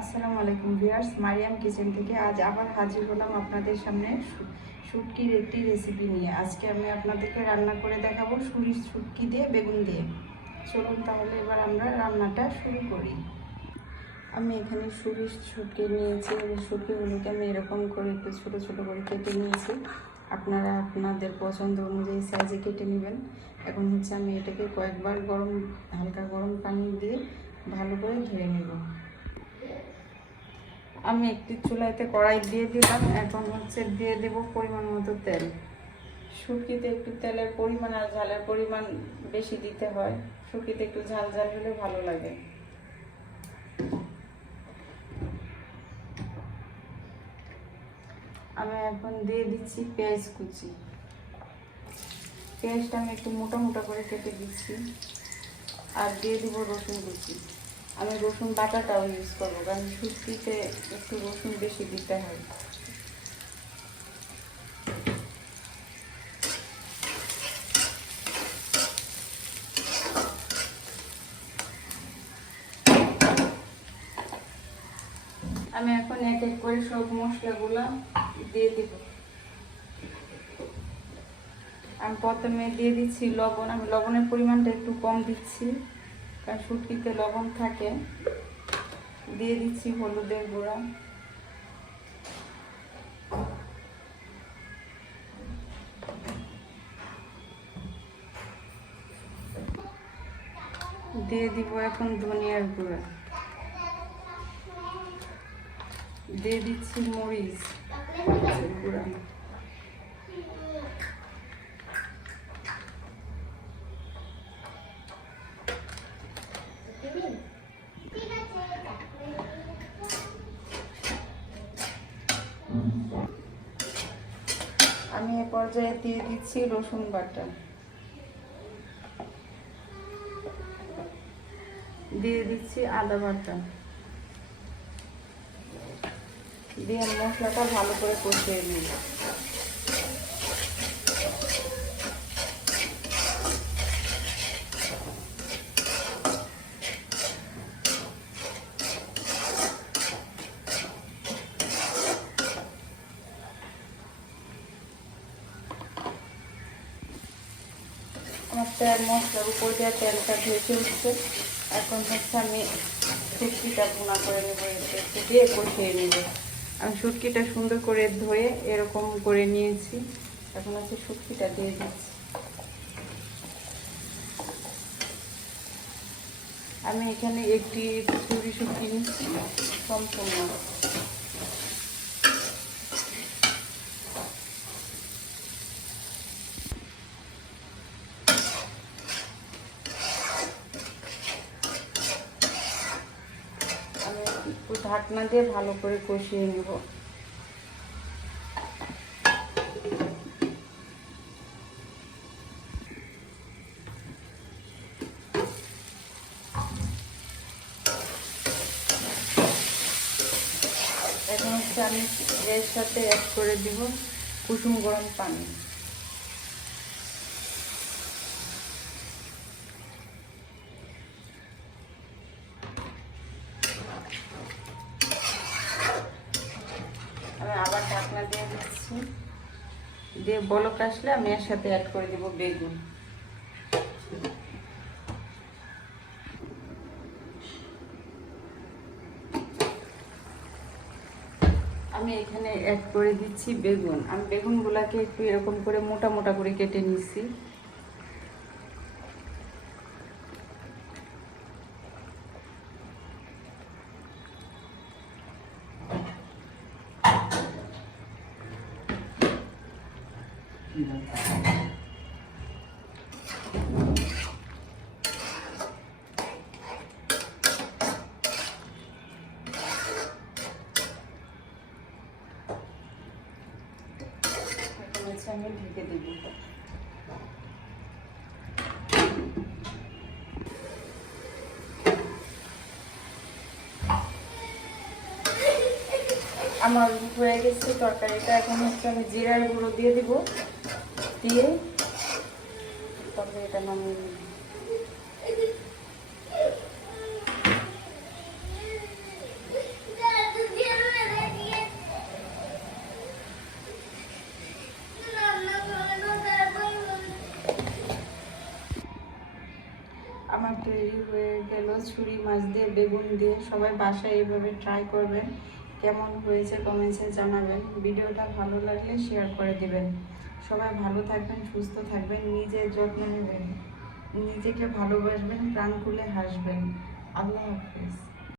আসসালামু আলাইকুম viewers, Mariam kitchen থেকে আজ আবার হাজির হলাম আপনাদের সামনে শুটকির একটি রেসিপি নিয়ে। আজকে আমি আপনাদেরকে রান্না করে দেখাবো শুটকি দিয়ে বেগুন দিয়ে। চলুন তাহলে এবার আমরা রান্নাটা শুরু করি। আমি এখানে শুটকি নিয়েছি। শুটকিগুলোকে আমি এরকম করে একটু ছোটো ছোটো করে কেটে নিয়েছি। আপনারা আপনাদের পছন্দ অনুযায়ী সাইজে কেটে নেবেন। এখন হচ্ছে আমি এটাকে কয়েকবার হালকা গরম পানি দিয়ে ভালো করে ধুয়ে নেব। আমি একটি চুলাইতে কড়াই দিয়ে দিলাম। এখন হচ্ছে দিয়ে দেব পরিমাণ মতো তেল। শুটকিতে একটু তেলের পরিমাণ আর ঝালের পরিমাণ বেশি দিতে হয়। শুটকিতে একটু ঝাল ঝাল হলে ভালো লাগে। আমি এখন দিয়ে দিচ্ছি পেঁয়াজ কুচি। পেঁয়াজটা আমি একটু মোটা মোটা করে কেটে দিচ্ছি। আর দিয়ে দিব রসুন কুচি। আমি রসুন বাটাটাও ইউজ করবো, কারণ শুটকিতে একটু রসুন বেশি দিতে হয়। আমি এখন এক এক করে সব মশলাগুলো দিয়ে দিব। আমি প্রথমে দিয়ে দিচ্ছি লবণ। আমি লবণের পরিমাণটা একটু কম দিচ্ছি, কারণ শুটকিতে লবণ থাকে। দিয়ে দিচ্ছি হলুদের গুঁড়া, দিয়ে দিব এখন ধনিয়ার গুঁড়া, দিয়ে দিচ্ছি মরিচ গুঁড়া, আমি এ পর্যায়ে দিয়ে দিচ্ছি রসুন বাটা, দিয়ে দিচ্ছি আদা বাটা, দিয়ে মশলাটা ভালো করে কষিয়ে নিই। আমার মশলার উপর দিয়ে তেলটা ভেসে উঠছে। এখন হচ্ছে আমি শুটকিটা ভুনা করে নেবো, একটু দিয়ে কষিয়ে নেব। আমি শুটকিটা সুন্দর করে ধুয়ে এরকম করে নিয়েছি। এখন হচ্ছে শুটকিটা দিয়ে দিচ্ছি। আমি এখানে একটি চুরি শুটকি নিচ্ছি সম্পূর্ণ। একটু ঢাকনা দিয়ে ভালো করে কষিয়ে নেব। এখন হচ্ছে আমি এর সাথে অ্যাড করে দিব কুসুম গরম পানি। আমি আবার ঢাকনা দিয়ে দিচ্ছি। দিয়ে বলক আসলে আমি এর সাথে অ্যাড করে দিব বেগুন। আমি এখানে অ্যাড করে দিচ্ছি বেগুন। আমি বেগুনগুলোকে একটু এরকম করে মোটা মোটা করে কেটে নিচ্ছি। আমি ঢেকে দেব। আমার হয়ে গেছে তরকারিটা। এখন হচ্ছে আমি জিরার গুঁড়ো দিয়ে দিব, দিয়ে তরকারিটা নামিয়ে নিব। ছুরি মাছ দিয়ে বেগুন দিয়ে সবাই বাসায় এইভাবে ট্রাই করবেন। কেমন হয়েছে কমেন্টসে জানাবেন। ভিডিওটা ভালো লাগলে শেয়ার করে দিবেন। সবাই ভালো থাকবেন, সুস্থ থাকবেন, নিজের যত্ন নেবেন, নিজেকে ভালোবাসবেন, প্রাণ খুলে হাসবেন। আল্লাহ হাফেজ।